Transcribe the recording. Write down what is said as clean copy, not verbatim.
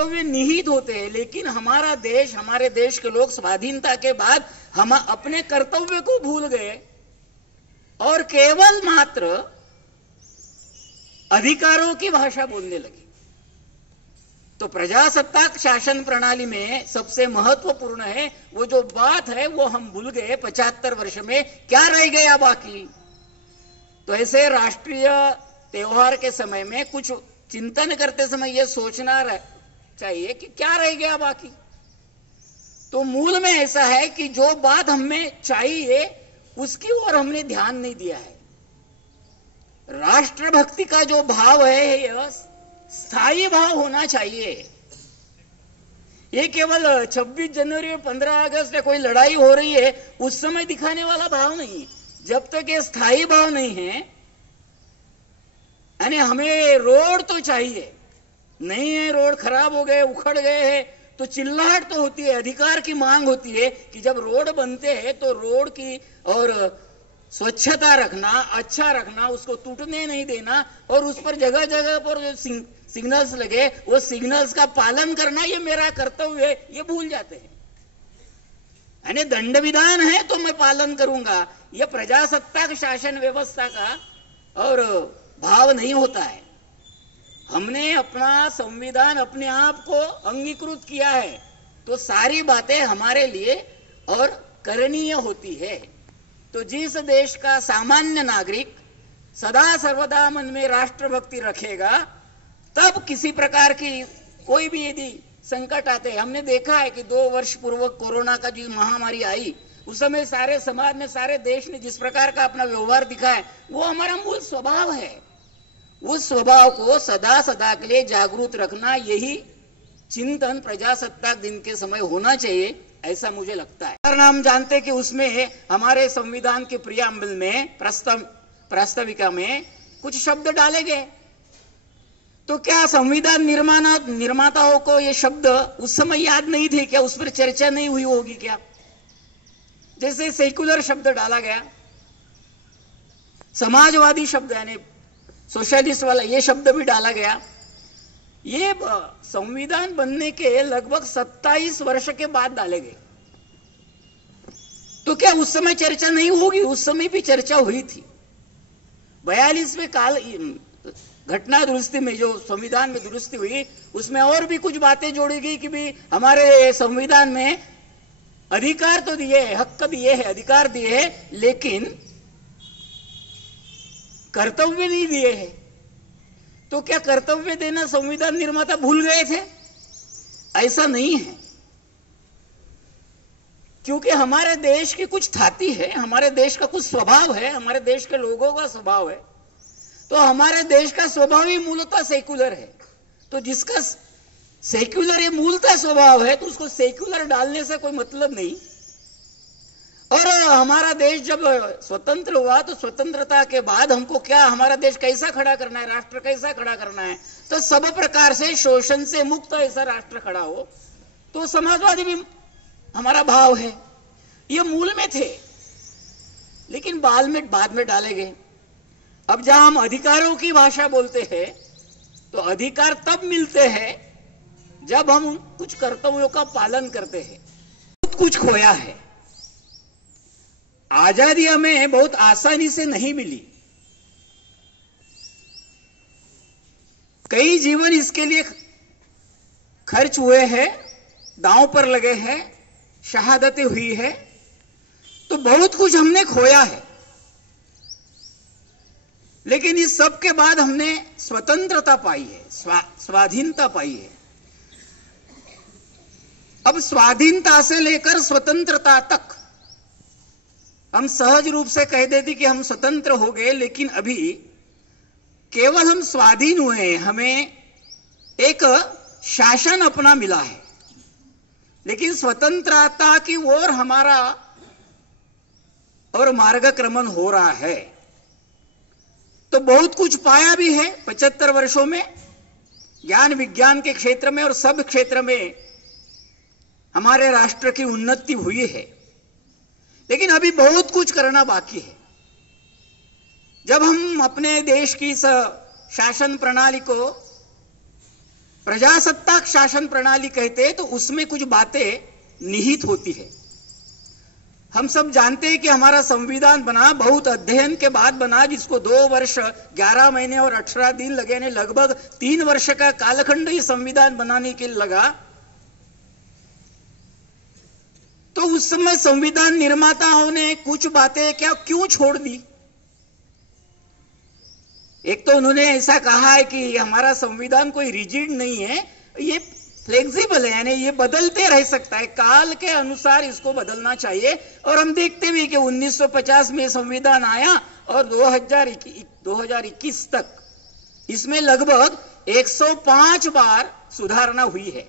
कर्तव्य निहित होते हैं, लेकिन हमारा देश, हमारे देश के लोग स्वाधीनता के बाद हम अपने कर्तव्य को भूल गए और केवल मात्र अधिकारों की भाषा बोलने लगे। तो प्रजासत्ताक शासन प्रणाली में सबसे महत्वपूर्ण है वो जो बात है वो हम भूल गए। 75 वर्ष में क्या रह गया बाकी? तो ऐसे राष्ट्रीय त्योहार के समय में कुछ चिंतन करते समय यह सोचना चाहिए कि क्या रह गया बाकी। तो मूल में ऐसा है कि जो बात हमें चाहिए उसकी ओर हमने ध्यान नहीं दिया है। राष्ट्रभक्ति का जो भाव है यह स्थायी भाव होना चाहिए। ये केवल 26 जनवरी और 15 अगस्त में कोई लड़ाई हो रही है उस समय दिखाने वाला भाव नहीं। जब तक ये स्थायी भाव नहीं है, यानी हमें रोड तो चाहिए, नहीं है रोड खराब हो गए, उखड़ गए हैं, तो चिल्लाहट तो होती है, अधिकार की मांग होती है कि जब रोड बनते हैं तो रोड की और स्वच्छता रखना, अच्छा रखना, उसको टूटने नहीं देना और उस पर जगह जगह पर जो सिग्नल्स लगे वो सिग्नल्स का पालन करना ये मेरा कर्तव्य है, ये भूल जाते हैं। यानी दंड विधान है तो मैं पालन करूंगा, यह प्रजासत्ताक शासन व्यवस्था का और भाव नहीं होता है। हमने अपना संविधान अपने आप को अंगीकृत किया है तो सारी बातें हमारे लिए और करणीय होती है। तो जिस देश का सामान्य नागरिक सदा सर्वदा मन में राष्ट्रभक्ति रखेगा, तब किसी प्रकार की कोई भी यदि संकट आते हैं, हमने देखा है कि 2 वर्ष पूर्व कोरोना का जो महामारी आई उस समय सारे समाज ने, सारे देश ने जिस प्रकार का अपना व्यवहार दिखाया वो हमारा मूल स्वभाव है। उस स्वभाव को सदा सदा के लिए जागरूक रखना, यही चिंतन प्रजासत्ताक दिन के समय होना चाहिए, ऐसा मुझे लगता है। कारण हम जानते हैं कि उसमें हमारे संविधान के प्रियम्बल में, प्रास्ताविका में कुछ शब्द डाले गए। तो क्या संविधान निर्माताओं को ये शब्द उस समय याद नहीं थे क्या? उस पर चर्चा नहीं हुई होगी क्या? जैसे सेक्युलर शब्द डाला गया, समाजवादी शब्द यानी सोशलिस्ट वाला ये शब्द भी डाला गया। ये संविधान बनने के लगभग 27 वर्ष के बाद डाले गए। तो क्या उस समय चर्चा नहीं होगी? उस समय भी चर्चा हुई थी। 42वें काल घटना दुरुस्ती में जो संविधान में दुरुस्ती हुई उसमें और भी कुछ बातें जोड़ी गई कि भी हमारे संविधान में अधिकार तो दिए है, हक दिए है, अधिकार दिए है, लेकिन कर्तव्य नहीं दिए हैं। तो क्या कर्तव्य देना संविधान निर्माता भूल गए थे? ऐसा नहीं है, क्योंकि हमारे देश की कुछ थाती है, हमारे देश का कुछ स्वभाव है, हमारे देश के लोगों का स्वभाव है। तो हमारे देश का स्वभाव ही मूलतः सेक्युलर है। तो जिसका सेक्युलर ये मूलतः स्वभाव है तो उसको सेक्युलर डालने से कोई मतलब नहीं। और हमारा देश जब स्वतंत्र हुआ तो स्वतंत्रता के बाद हमको क्या, हमारा देश कैसा खड़ा करना है, राष्ट्र कैसा खड़ा करना है, तो सब प्रकार से शोषण से मुक्त ऐसा राष्ट्र खड़ा हो। तो समाजवादी भी हमारा भाव है, ये मूल में थे, लेकिन बाद में डाले गए। अब जहां हम अधिकारों की भाषा बोलते हैं तो अधिकार तब मिलते हैं जब हम कुछ कर्तव्यों का पालन करते हैं। बहुत कुछ खोया है, आजादी हमें बहुत आसानी से नहीं मिली, कई जीवन इसके लिए खर्च हुए हैं, दांव पर लगे हैं, शहादतें हुई है, तो बहुत कुछ हमने खोया है। लेकिन इस सब के बाद हमने स्वतंत्रता पाई है, स्वाधीनता पाई है। अब स्वाधीनता से लेकर स्वतंत्रता तक हम सहज रूप से कह देते कि हम स्वतंत्र हो गए, लेकिन अभी केवल हम स्वाधीन हुए हैं, हमें एक शासन अपना मिला है, लेकिन स्वतंत्रता की ओर हमारा और मार्गक्रमण हो रहा है। तो बहुत कुछ पाया भी है 75 वर्षों में, ज्ञान विज्ञान के क्षेत्र में और सब क्षेत्र में हमारे राष्ट्र की उन्नति हुई है, लेकिन अभी बहुत कुछ करना बाकी है। जब हम अपने देश की शासन प्रणाली को प्रजासत्ताक शासन प्रणाली कहते हैं तो उसमें कुछ बातें निहित होती है। हम सब जानते हैं कि हमारा संविधान बना बहुत अध्ययन के बाद बना, जिसको 2 वर्ष 11 महीने और 18 दिन लगे, ने लगभग 3 वर्ष का कालखंड ये संविधान बनाने के लिए लगा। तो उस समय संविधान निर्माताओं ने कुछ बातें क्यों छोड़ दी? एक तो उन्होंने ऐसा कहा है कि हमारा संविधान कोई रिजिड नहीं है, ये फ्लेक्सिबल है, यानी ये बदलते रह सकता है, काल के अनुसार इसको बदलना चाहिए। और हम देखते भी कि 1950 में संविधान आया और 2021 तक इसमें लगभग 105 बार सुधारणा हुई है।